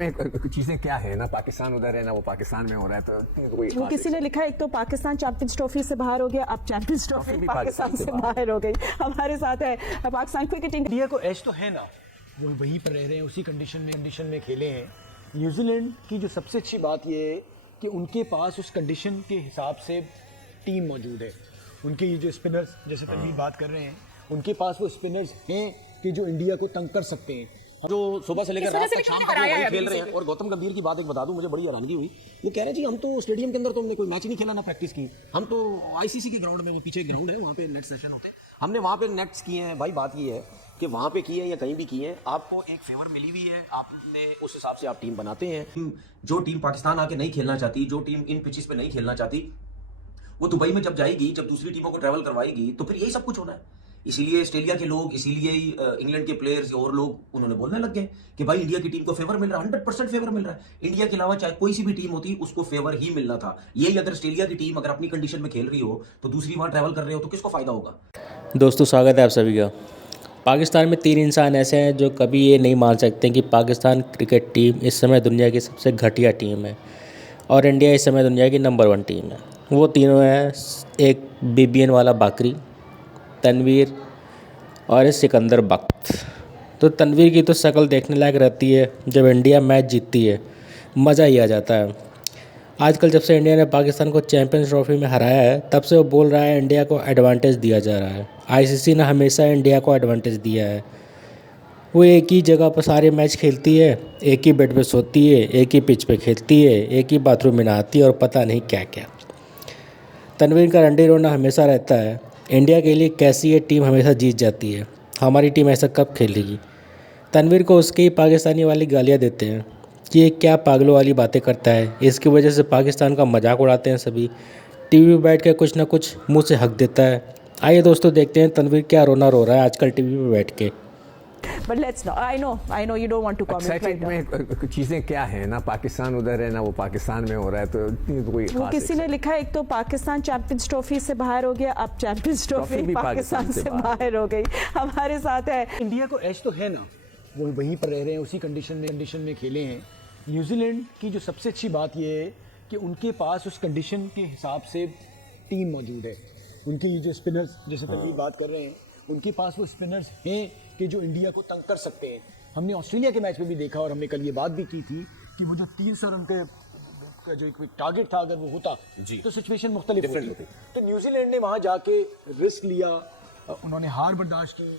चीजें क्या है ना, पाकिस्तान उधर है ना, वो पाकिस्तान में हो रहा है, तो कोई वो किसी ने लिखा एक तो पाकिस्तान चैंपियंस ट्रॉफी से बाहर हो गया, अब चैंपियंस ट्रॉफी भी पाकिस्तान से बाहर हो गई। हमारे साथ है पाकिस्तान क्रिकेटिंग। इंडिया को एज तो है ना, वो वहीं पर रह रहे हैं, उसी कंडीशन में खेले हैं। न्यूजीलैंड की जो सबसे अच्छी बात ये है कि उनके पास उस कंडीशन के हिसाब से टीम मौजूद है। उनके ये जो स्पिनर्स, जैसे तभी बात कर रहे हैं, उनके पास वो स्पिनर्स हैं कि जो इंडिया को तंग कर सकते हैं। जो सुबह से लेकर रात तक शाम तक वही खेल रहे हैं। और गौतम गंभीर की बात एक बता दूं, मुझे बड़ी हैरानगी हुई। वो कह रहे जी हम तो स्टेडियम के अंदर तो हमने कोई मैच नहीं खेला, ना प्रैक्टिस की, हम तो आईसीसी के ग्राउंड में, वो पीछे ग्राउंड है वहाँ पे नेट सेशन होते हैं, हमने वहाँ पे नेट्स किए हैं। भाई बात ये है कि वहाँ पे किए हैं या कहीं भी किए हैं, आपको एक फेवर मिली हुई है, आपने उस हिसाब से आप टीम बनाते हैं। जो टीम पाकिस्तान आके नहीं खेलना चाहती, जो टीम इन पिचेस पे नहीं खेलना चाहती, वो दुबई में जब जाएगी, जब दूसरी टीमों को ट्रैवल करवाएगी, तो फिर यही सब कुछ होना है। इसीलिए ऑस्ट्रेलिया के लोग, इसीलिए इंग्लैंड के प्लेयर्स और लोग उन्होंने बोलने लग गए कि भाई इंडिया की टीम को फेवर मिल रहा है, 100% फेवर मिल रहा है। इंडिया के अलावा चाहे कोई सी भी टीम होती, उसको फेवर ही मिलना था। यही अगर ऑस्ट्रेलिया की टीम अगर अपनी कंडीशन में खेल रही हो, तो दूसरी वहां ट्रैवल कर रहे हो, तो किसको फायदा होगा। दोस्तों, स्वागत है आप सभी का। पाकिस्तान में 3 इंसान ऐसे हैं जो कभी ये नहीं मान सकते कि पाकिस्तान क्रिकेट टीम इस समय दुनिया की सबसे घटिया टीम है और इंडिया इस समय दुनिया की नंबर 1 टीम है। वो तीनों हैं, एक BBN वाला बाकरी, तनवीर और ये सिकंदर बख्त। तो तनवीर की तो शक्ल देखने लायक रहती है, जब इंडिया मैच जीतती है मज़ा ही आ जाता है। आजकल जब से इंडिया ने पाकिस्तान को चैंपियंस ट्रॉफी में हराया है, तब से वो बोल रहा है इंडिया को एडवांटेज दिया जा रहा है। आईसीसी ने हमेशा इंडिया को एडवांटेज दिया है। वो एक ही जगह पर सारे मैच खेलती है, एक ही बेड पे सोती है, एक ही पिच पे खेलती है, एक ही बाथरूम में नहाती है और पता नहीं क्या क्या। तनवीर का रंडी रोना हमेशा रहता है, इंडिया के लिए कैसी ये टीम हमेशा जीत जाती है, हमारी टीम ऐसा कब खेलेगी। तनवीर को उसके ही पाकिस्तानी वाली गालियाँ देते हैं कि ये क्या पागलों वाली बातें करता है। इसकी वजह से पाकिस्तान का मजाक उड़ाते हैं सभी। टीवी पर बैठ के कुछ ना कुछ मुंह से हक देता है। आइए दोस्तों, देखते हैं तनवीर क्या रोना रो रहा है आजकल टीवी पे बैठ के। But let's know. I know you don't want to comment excited right now. में चीजें क्या है ना, पाकिस्तान उधर है ना, वो पाकिस्तान में हो रहा है, तो कोई वो खास किसी ने लिखा एक तो पाकिस्तान चैंपियंस ट्रॉफी से बाहर हो गया, अब चैंपियंस ट्रॉफी भी पाकिस्तान से बाहर हो गई। हमारे साथ है इंडिया को एज तो है ना, वो वहीं पर रह रहे हैं, उसी कंडीशन में खेले हैं। न्यूजीलैंड की जो सबसे अच्छी बात ये है कि उनके पास उस कंडीशन के हिसाब से टीम मौजूद है। उनके ये जो स्पिनर्स, जैसे तभी बात कर रहे हैं, उनके पास वो स्पिनर्स हैं कि जो इंडिया को तंग कर सकते हैं। हमने ऑस्ट्रेलिया के मैच में भी देखा और हमने कल ये बात भी की थी कि वो जो 300 रन का जो एक टारगेट था, अगर वो होता तो सिचुएशन मुख्तलिफ होती। तो न्यूजीलैंड ने वहाँ जाके रिस्क लिया, उन्होंने हार बर्दाश्त की,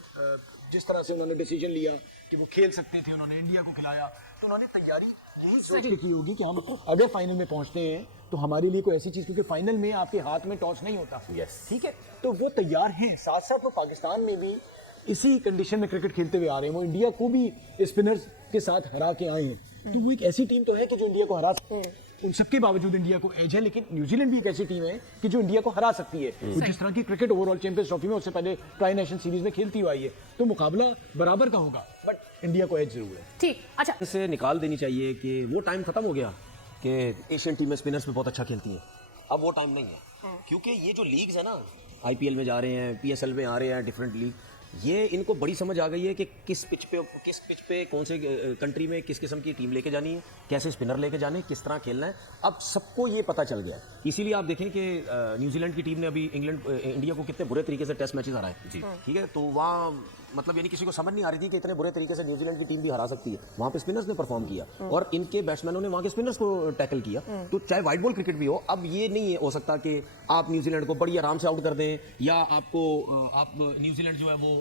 जिस तरह से उन्होंने डिसीजन लिया कि वो खेल सकते थे, उन्होंने इंडिया को खिलाया। तो उन्होंने तैयारी यही सोच के की होगी कि हम अगर फाइनल में पहुंचते हैं तो हमारे लिए कोई ऐसी चीज़, क्योंकि फाइनल में आपके हाथ में टॉस नहीं होता। ठीक है, तो वो तैयार हैं। साथ साथ वो पाकिस्तान में भी इसी कंडीशन में क्रिकेट खेलते हुए आ रहे हैं। वो इंडिया को भी स्पिनर्स के साथ हरा के आए हैं। तो वो एक ऐसी टीम तो है कि जो इंडिया को हरा सकते हैं। उन सबके बावजूद इंडिया को एज है, लेकिन न्यूजीलैंड भी एक ऐसी टीम है कि जो इंडिया को हरा सकती है। वो जिस तरह की क्रिकेट ओवरऑल चैंपियंस ट्रॉफी में, उससे पहले ट्राई नेशन सीरीज में खेलती हुई आई है, तो मुकाबला बराबर का होगा, बट इंडिया को एज जरूर है। ठीक, अच्छा, इसे निकाल देनी चाहिए कि वो टाइम खत्म हो गया कि एशियन टीमें स्पिनर्स में बहुत अच्छा खेलती हैं। अब वो टाइम नहीं है, क्योंकि ये जो लीग्स है ना, IPL में जा रहे हैं, PSL में आ रहे हैं, डिफरेंट लीग, ये इनको बड़ी समझ आ गई है कि किस पिच पे कौन से कंट्री में किस किस्म की टीम लेके जानी है, कैसे स्पिनर लेके जाने, किस तरह खेलना है। अब सबको ये पता चल गया है। इसीलिए आप देखें कि न्यूजीलैंड की टीम ने अभी इंडिया को कितने बुरे तरीके से टेस्ट मैचेस हराए जी। ठीक है, तो वहाँ मतलब यानी किसी को समझ नहीं आ रही थी कि इतने बुरे तरीके से न्यूजीलैंड की टीम भी हरा सकती है। वहाँ पे स्पिनर्स ने परफॉर्म किया और इनके बैट्समैनों ने वहाँ के स्पिनर्स को टैकल किया। तो चाहे वाइट बॉल क्रिकेट भी हो, अब ये नहीं हो सकता कि आप न्यूजीलैंड को बड़ी आराम से आउट कर दें, या आप न्यूजीलैंड जो है वो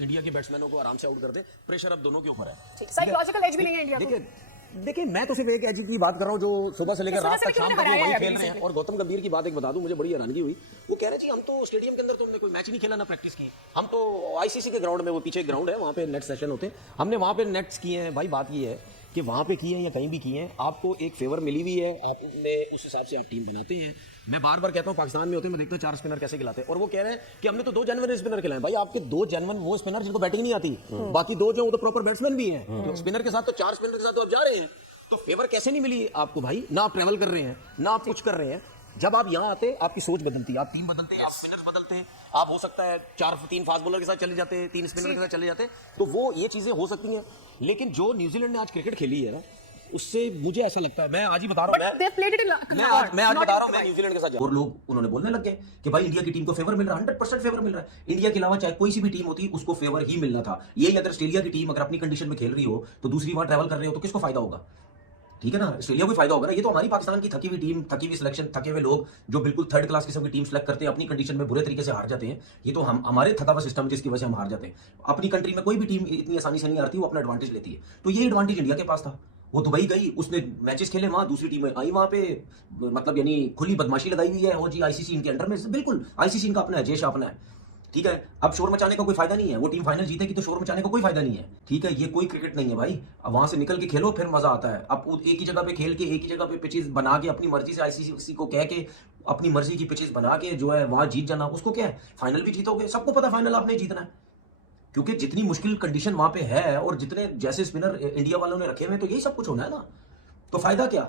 इंडिया के बैट्समैनों को आराम से आउट कर दें। प्रेशर अब दोनों के ऊपर है। साइकोलॉजिकल एज भी नहीं है इंडिया को। देखिए, मैं तो सिर्फ एक एज की बात कर रहा हूँ जो सुबह से लेकर रात तक शाम तक वो वही खेल रहे हैं। और गौतम गंभीर की बात एक बता दूं, मुझे बड़ी हैरानगी हुई। वो कह रहे जी हम तो स्टेडियम के अंदर तो हमने कोई मैच नहीं खेला, ना प्रैक्टिस की, हम तो आईसीसी के ग्राउंड में, वो पीछे ग्राउंड है, वहाँ पे नेट सेशन होते हैं, हमने वहाँ पे नेट्स किए हैं। भाई बात ये है कि वहाँ पे किए हैं या कहीं भी किए हैं, आपको एक फेवर मिली हुई है, आपने उस हिसाब से आप टीम बनाते हैं। मैं बार बार कहता हूँ, पाकिस्तान में होते हैं, मैं देखता हूँ 4 स्पिनर कैसे खिलाते हैं, और वो कह रहे हैं कि हमने तो 2 जेन्युइन स्पिनर खिलाए। भाई आपके 2 जेन्युइन वो स्पिनर जिनको बैटिंग नहीं आती, बाकी 2 जो वो तो प्रॉपर बैट्समैन भी हैं। तो स्पिनर के साथ तो 4 स्पिनर के साथ तो आप जा रहे हैं, तो फेवर कैसे नहीं मिली आपको भाई? ना आप ट्रैवल कर रहे हैं, ना आप कुछ कर रहे हैं। जब आप यहाँ आते, आपकी सोच बदलती है, आप टीम बदलते हैं, आप स्पिनर्स बदलते हैं, आप हो सकता है 3 फास्ट बॉलर के साथ चले जाते हैं, 3 स्पिनर के साथ चले जाते हैं, तो वो ये चीजें हो सकती हैं। लेकिन जो न्यूजीलैंड ने आज क्रिकेट खेली है ना, उससे मुझे ऐसा लगता है, मैं आज ही बता रहा हूँ, मैं आज बता रहा हूँ, मैं न्यूजीलैंड के साथ और लोग उन्होंने बोलने लग गए कि भाई इंडिया की टीम को फेवर मिल रहा है, 100% फेवर मिल रहा है। इंडिया के अलावा चाहे कोई सी भी टीम होती उसको फेवर ही मिलना था। यही अगर ऑस्ट्रेलिया की टीम अगर अपनी कंडीशन में खेल रही हो तो दूसरी बार ट्रैवल कर रहे हो तो किसको फायदा होगा? ठीक है ना, ऑस्ट्रेलिया को भी फायदा होगा ना। ये तो हमारी पाकिस्तान की थकी हुई टीम, थकी हुई सिलेक्शन, थके हुए लोग जो बिल्कुल थर्ड क्लास किस्म की टीम सेलेक्ट करते हैं, अपनी कंडीशन में बुरे तरीके से हार जाते हैं। ये तो हमारे थका हुआ सिस्टम जिसकी वजह से हम हार जाते हैं। अपनी कंट्री में कोई भी टीम इतनी आसानी से नहीं हारती, वो अपना एडवांटेज लेती है। तो ये एडवांटेज इंडिया के पास था। वो दुबई गई, उसने मैचेस खेले वहां, दूसरी टीमें आई वहां पे, मतलब यानी खुली बदमाशी लगाई हुई है। और जी आईसीसी इनके अंडर में, बिल्कुल आईसीसी इनका अपना है, जेश अपना है। ठीक है, अब शोर मचाने का कोई फायदा नहीं है। वो टीम फाइनल जीतेगी तो शोर मचाने का कोई फायदा नहीं है। ठीक है, ये कोई क्रिकेट नहीं है भाई। अब वहां से निकल के खेलो, फिर मजा आता है। अब एक ही जगह पे खेल के, एक ही जगह पे पिचेस बना के, अपनी मर्जी से आईसीसी को कह के अपनी मर्जी की पिचेस बना के जो है वहां जीत जाना, उसको क्या है, फाइनल भी जीतोगे। सबको पता फाइनल आपने जीतना है, क्योंकि जितनी मुश्किल कंडीशन वहां पे है और जितने जैसे स्पिनर इंडिया वालों ने रखे हुए, तो यही सब कुछ होना है ना। तो फायदा क्या?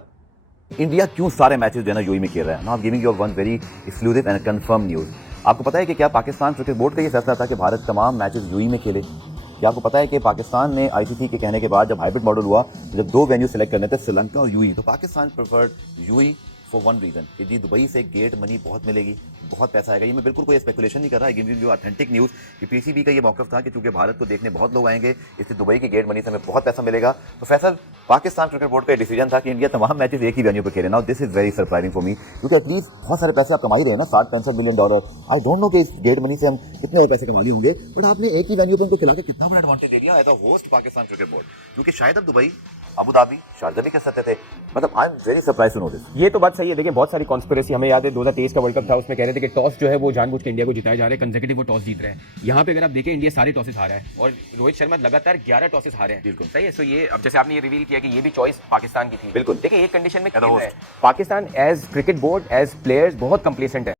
इंडिया क्यों सारे मैचेस जो है ना यूएई में खेल रहा है? Now giving you one very exclusive and confirm news. आपको पता है कि क्या पाकिस्तान क्रिकेट बोर्ड का ये फैसला था कि भारत तमाम मैचेस यूएई में खेले? क्या आपको पता है कि पाकिस्तान ने आईसीसी के कहने के बाद जब हाइब्रिड मॉडल हुआ, जब दो वेन्यू सेलेक्ट करने थे, श्रीलंका और यूएई, तो Pakistan preferred UAE for one reason कि जी दुबई से गेट मनी बहुत मिलेगी, बहुत पैसा आएगा। ये मैं बिल्कुल कोई स्पेकुलेशन नहीं कर रहा, गिविंग यू ऑथेंटिक न्यूज़ कि पीसीबी का ये मौक़िफ़ था कि चूंकि भारत को देखने बहुत लोग आएंगे, इसलिए दुबई की गेट मनी से हमें बहुत पैसा मिलेगा। तो फैसल पाकिस्तान क्रिकेट बोर्ड का डिसीजन था कि इंडिया तमाम मैचेस एक ही वेन्यू पर खेले। Now this is very surprising for me, क्योंकि एटलीस्ट बहुत सारे पैसे आप कमा ही रहे हैं ना, $60-65 मिलियन। आई डोंट नो कि इस गेट मनी से हम कितने और पैसे कमा लिए होंगे, बट आपने एक ही वेन्यू पर उनको खिला के कितना बड़ा एडवांटेज दे दिया as a host Pakistan cricket board, क्योंकि शायद अब दुबई, अबू धाबी, शारजा भी कर सकते थे। मतलब I am very surprise to know this. ये तो बात सही है। देखिए बहुत सारी कॉन्स्पिरेसी, हमें याद है 2023 का वर्ल्ड कप था, उसमें कह रहे थे कि टॉस जो है वो जानबूझ के इंडिया को जिताया जा रहा है, कंसेक्यूटिव वो टॉस जीत रहे हैं। यहाँ पे अगर आप देखें इंडिया सारे टॉसेस हारा है और रोहित शर्मा लगातार 11 टॉसेस हारे हैं। बिल्कुल सही है। सो ये अब जैसे आपने ये रिवील किया कि ये भी चॉइस पाकिस्तान की थी। बिल्कुल। देखिए एक कंडीशन में host Pakistan as cricket board, as players बहुत कंप्लेसेंट है।